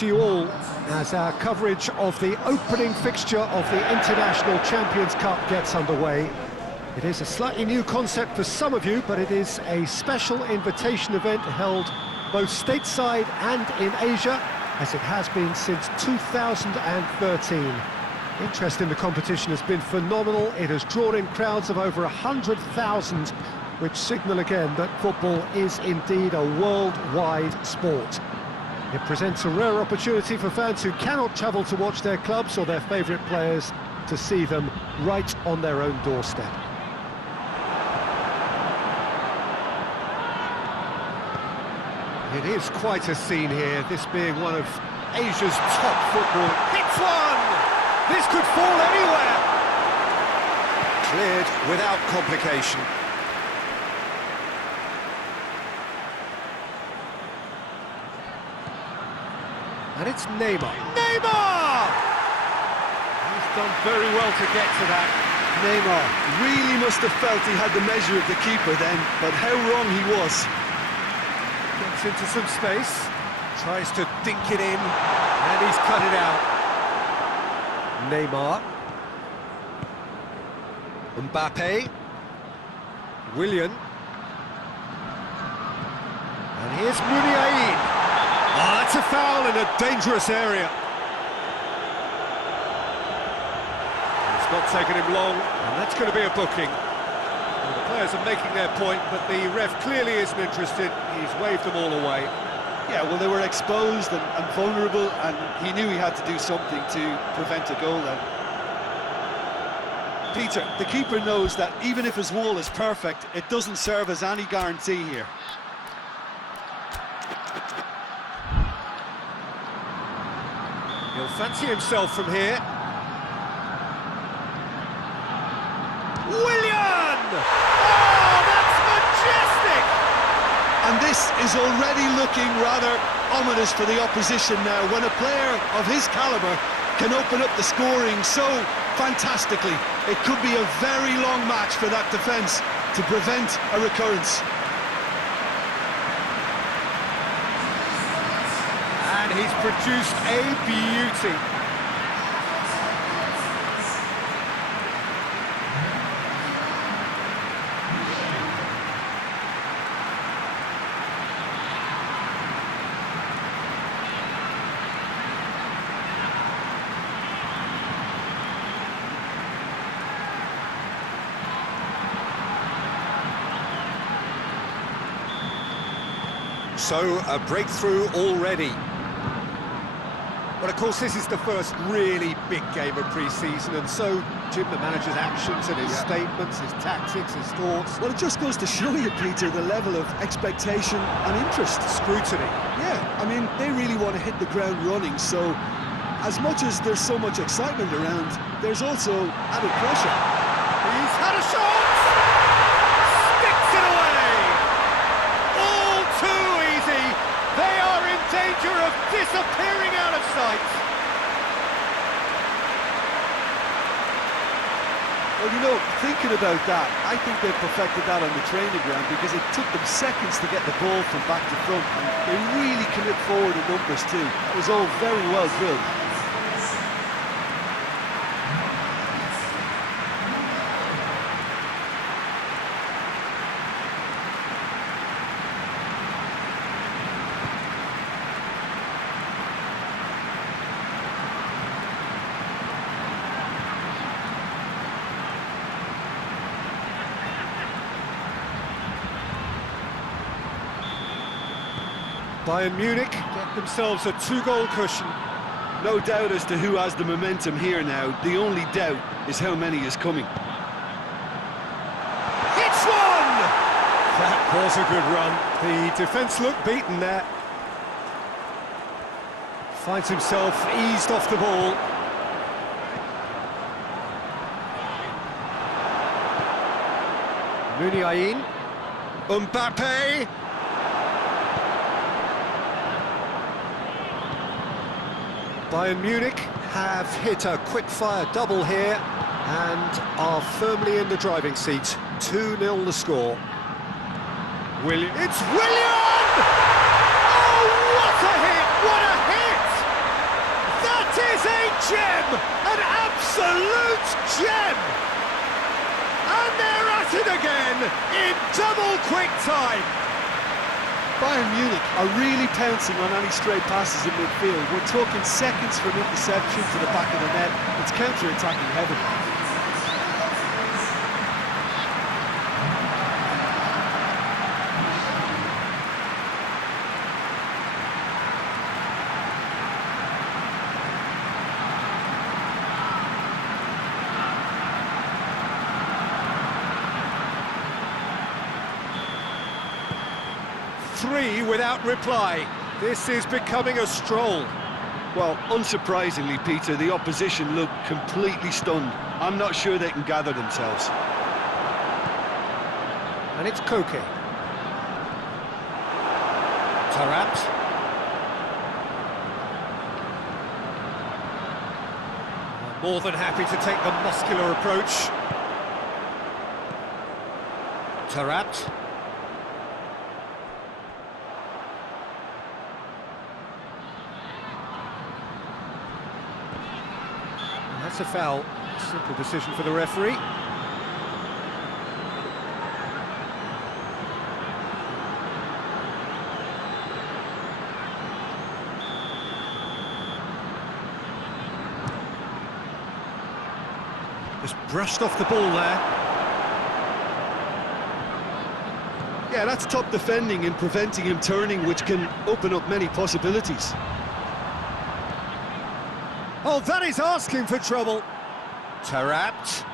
To you all as our coverage of the opening fixture of the International Champions Cup gets underway. It is a slightly new concept for some of you, but it is a special invitation event held both stateside and in Asia, as it has been since 2013. Interest in the competition has been phenomenal. It has drawn in crowds of over 100,000, which signal again that football is indeed a worldwide sport. It presents a rare opportunity for fans who cannot travel to watch their clubs or their favourite players to see them right on their own doorstep. It is quite a scene here, this being one of Asia's top football. Hits one! This could fall anywhere! Cleared without complication. And it's Neymar. Neymar! He's done very well to get to that. Neymar really must have felt he had the measure of the keeper then, but how wrong he was. Gets into some space, tries to dink it in, and he's cut it out. Neymar. Mbappe. Willian. And here's Muniain. Oh, that's a foul in a dangerous area. It's not taken him long, and that's going to be a booking. Well, the players are making their point, but the ref clearly isn't interested. He's waved them all away. Yeah, well, they were exposed and vulnerable, and he knew he had to do something to prevent a goal then. Peter, the keeper knows that even if his wall is perfect, it doesn't serve as any guarantee here. He'll fancy himself from here. Willian! Oh, that's majestic! And this is already looking rather ominous for the opposition now, when a player of his calibre can open up the scoring so fantastically. It could be a very long match for that defence to prevent a recurrence. And he's produced a beauty. So, a breakthrough already. But of course, this is the first really big game of pre-season, and so, Jim, the manager's actions and his statements, his tactics, his thoughts... Well, it just goes to show you, Peter, the level of expectation and interest. Scrutiny. Yeah, I mean, they really want to hit the ground running, so as much as there's so much excitement around, there's also added pressure. He's had a shot! Sticks it away! All too easy! They are in danger of disappearing out of sight! Well, you know, thinking about that, I think they perfected that on the training ground, because it took them seconds to get the ball from back to front, and they really commit forward in numbers too. That was all very well drilled. Bayern Munich get themselves a two-goal cushion. No doubt as to who has the momentum here now. The only doubt is how many is coming. Hits one! That was a good run. The defence looked beaten there. Finds himself eased off the ball. Muniain. Mbappe. Bayern Munich have hit a quick-fire double here and are firmly in the driving seat. 2-0 the score. Willian. It's Willian! Oh, what a hit! What a hit! is a gem! An absolute gem! And they're at it again in double quick time. Bayern Munich are really pouncing on any stray passes in midfield. We're talking seconds from interception to the back of the net. It's counter-attacking heaven. Three without reply. This is becoming a stroll. Well, unsurprisingly, Peter, the opposition look completely stunned. I'm not sure they can gather themselves. And it's Koke. Taarabt. More than happy to take the muscular approach. Taarabt. That's a foul. Simple decision for the referee. Just brushed off the ball there. Yeah, that's top defending and preventing him turning, which can open up many possibilities. Oh, that is asking for trouble. Taarabt.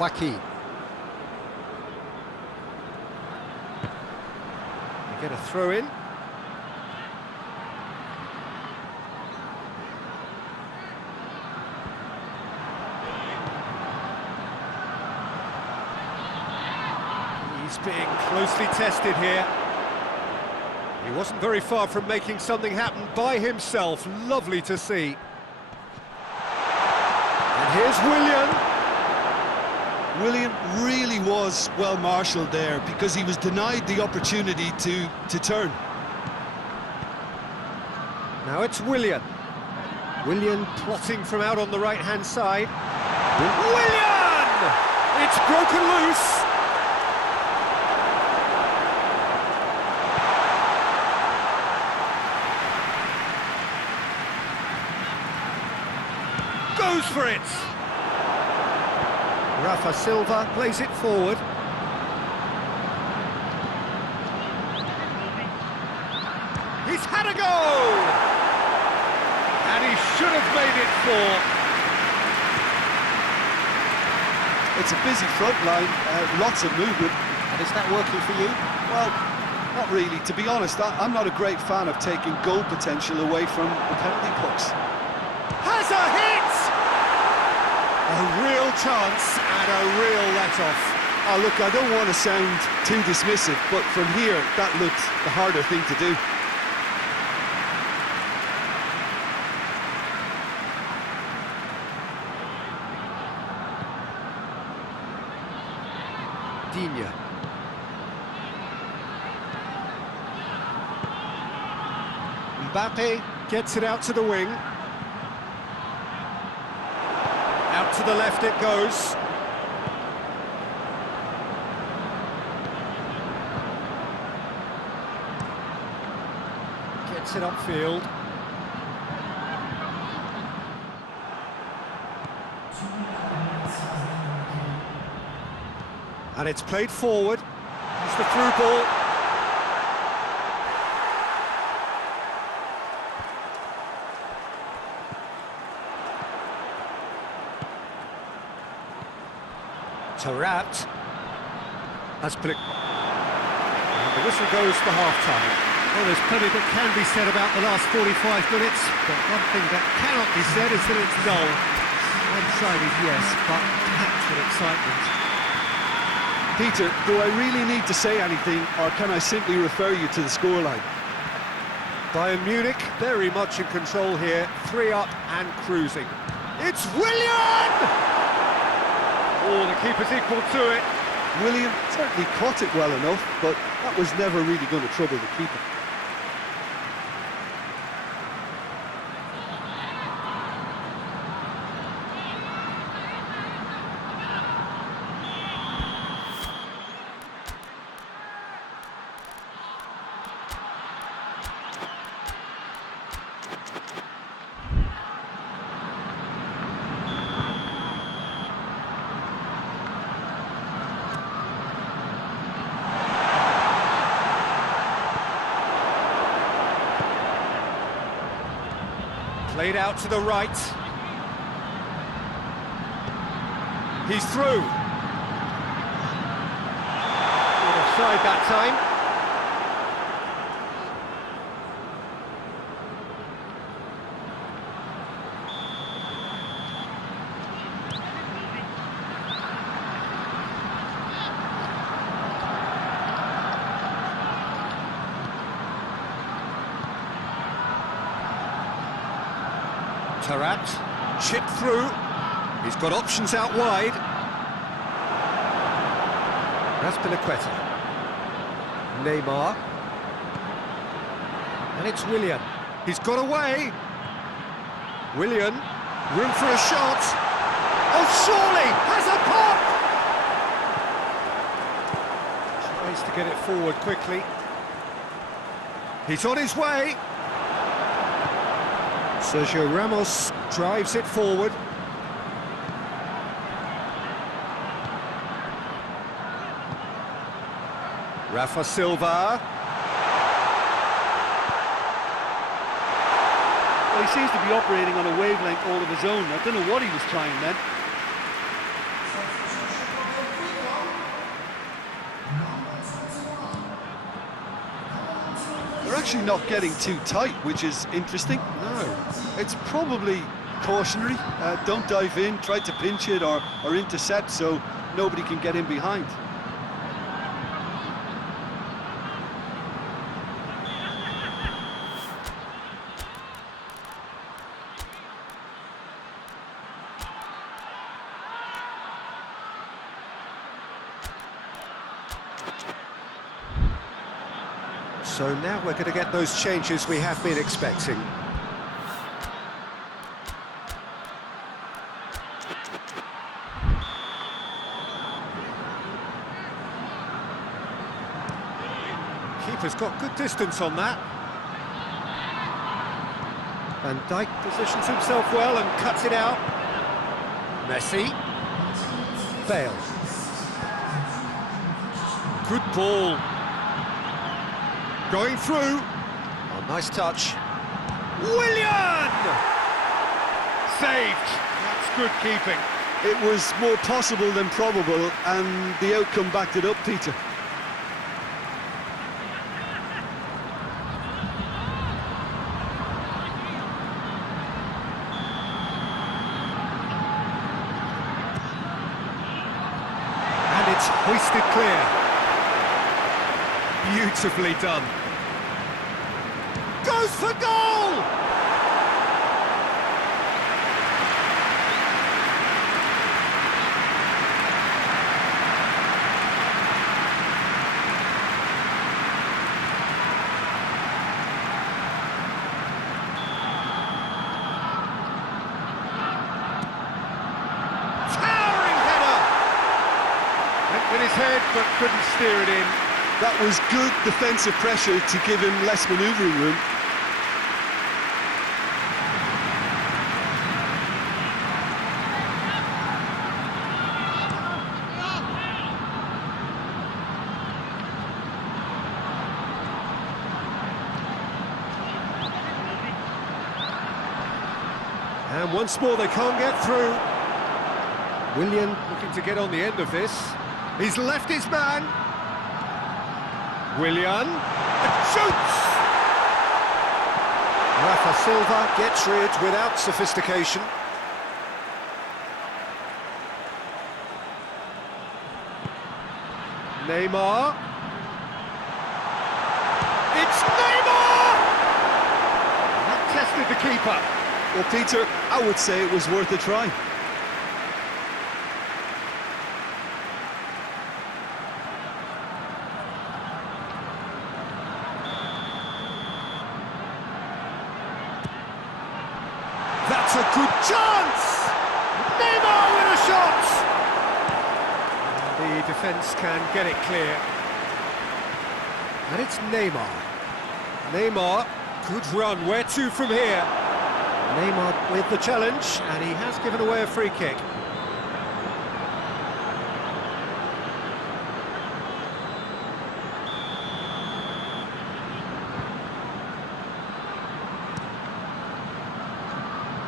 Joaquin. You get a throw in. He's being closely tested here. He wasn't very far from making something happen by himself. Lovely to see. And here's Willian. Willian really was well marshalled there because he was denied the opportunity to turn. Now it's Willian. Willian plotting from out on the right-hand side. Willian! It's broken loose. Goes for it. Rafa Silva plays it forward. He's had a go! And he should have made it four. It's a busy front line, lots of movement. And is that working for you? Well, not really. To be honest, I'm not a great fan of taking goal potential away from the penalty box. Has a hit! A real chance and a real let-off. Oh, look, I don't want to sound too dismissive, but from here, that looked the harder thing to do. Digne. Mbappe gets it out to the wing. Out to the left it goes. Gets it upfield. And it's played forward. It's the through ball. Taarabt has put it. And the whistle goes for half-time. Well, there's plenty that can be said about the last 45 minutes, but one thing that cannot be said is that it's dull. One-sided, yes, but packed with excitement. Peter, do I really need to say anything, or can I simply refer you to the scoreline? Bayern Munich very much in control here, 3 up and cruising. It's Willian! Oh, the keeper's equal to it. William certainly caught it well enough, but That was never really going to trouble the keeper. Played out to the right. He's through. Offside that time. Tarat, chipped through. He's got options out wide. Raspilicueta. Neymar. And it's Willian. He's got away. Willian, room for a shot. Oh, surely has a pop! Tries to get it forward quickly. He's on his way. Sergio Ramos drives it forward. Rafa Silva. Well, he seems to be operating on a wavelength all of his own. I don't know what he was trying then. They're actually not getting too tight, which is interesting. No. It's probably cautionary. Don't dive in, try to pinch it or intercept so nobody can get in behind. So now we're going to get those changes we have been expecting. Keeper's got good distance on that. Van Dijk positions himself well and cuts it out. Messi. Bale. Good ball. Going through. Oh, nice touch. Willian! Saved. That's good keeping. It was more possible than probable, and the outcome backed it up, Peter. And it's hoisted clear. Beautifully done. Goes for goal! Towering header! Went with his head but couldn't steer it in. That was good defensive pressure to give him less manoeuvring room. And once more they can't get through. Willian looking to get on the end of this. He's left his man. Willian, and shoots! Rafa Silva gets rid without sophistication. Neymar. It's Neymar! That tested the keeper. Well, Peter, I would say it was worth a try. It's a good chance! Neymar with a shot! The defence can get it clear. And it's Neymar. Neymar, good run. Where to from here? Neymar with the challenge, and he has given away a free kick.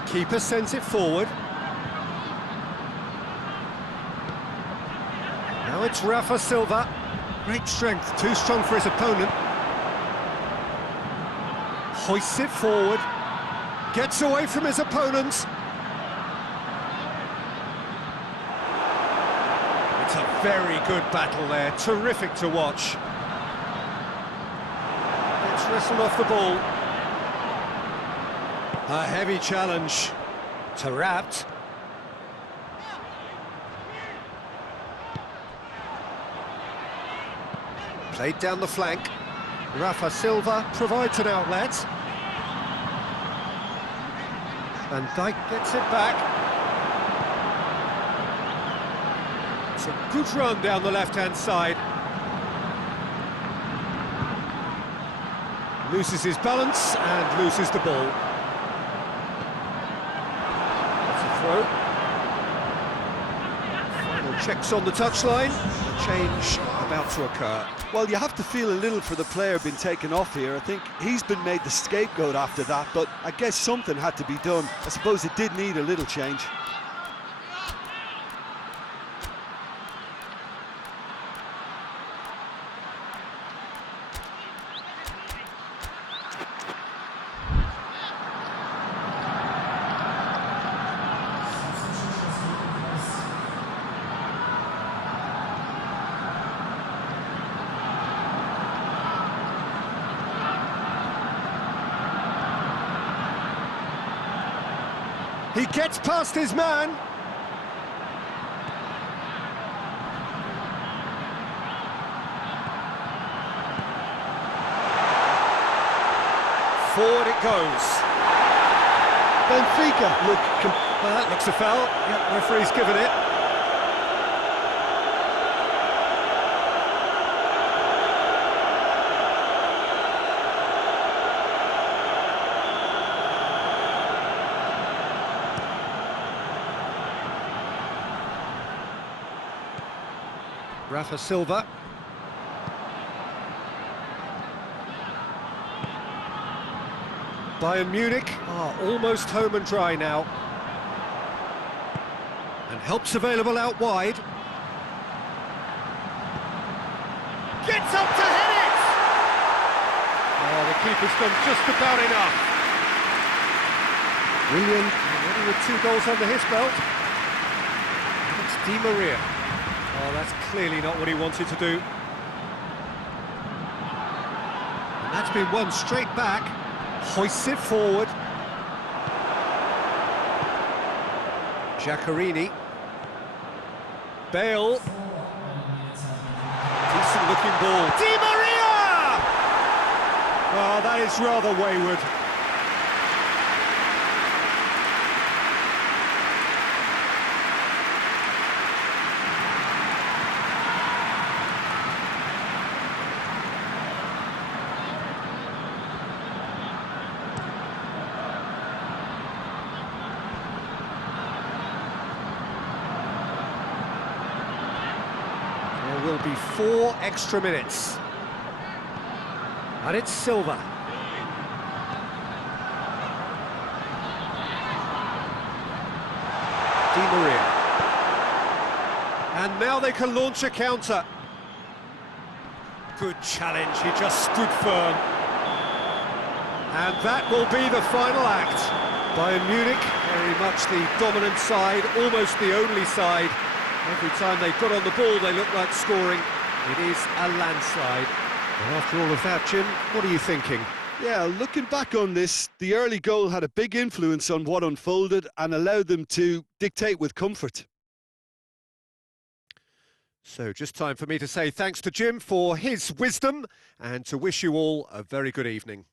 Keeper sends it forward. Now it's Rafa Silva. Great strength, too strong for his opponent. Hoists it forward. Gets away from his opponents. It's a very good battle there, terrific to watch. Gets wrestled off the ball. A heavy challenge to Rapt. Played down the flank. Rafa Silva provides an outlet. Van Dijk gets it back. It's a good run down the left-hand side. Loses his balance and loses the ball. Throw. Final checks on the touchline. A change about to occur. Well, you have to feel a little for the player being taken off here. I think he's been made the scapegoat after that, but I guess something had to be done. I suppose it did need a little change. He gets past his man. Forward it goes. Benfica look... That looks a foul. Yep, referee's given it. Rafa Silva. Bayern Munich are almost home and dry now. And help's available out wide. Gets up to hit it! Oh, the keeper's done just about enough. Willian already with 2 goals under his belt. It's Di Maria. Oh, that's clearly not what he wanted to do. And that's been won straight back. Hoists it forward. Giaccherini. Bale. Decent looking ball. Di Maria! Oh, that is rather wayward. Will be 4 extra minutes. And it's Silva. Di Maria. And now they can launch a counter. Good challenge, he just stood firm. And that will be the final act. Bayern Munich, very much the dominant side, almost the only side. Every time they got on the ball, they look like scoring. It is a landslide. And after all of that, Jim, what are you thinking? Yeah, looking back on this, the early goal had a big influence on what unfolded and allowed them to dictate with comfort. So just time for me to say thanks to Jim for his wisdom and to wish you all a very good evening.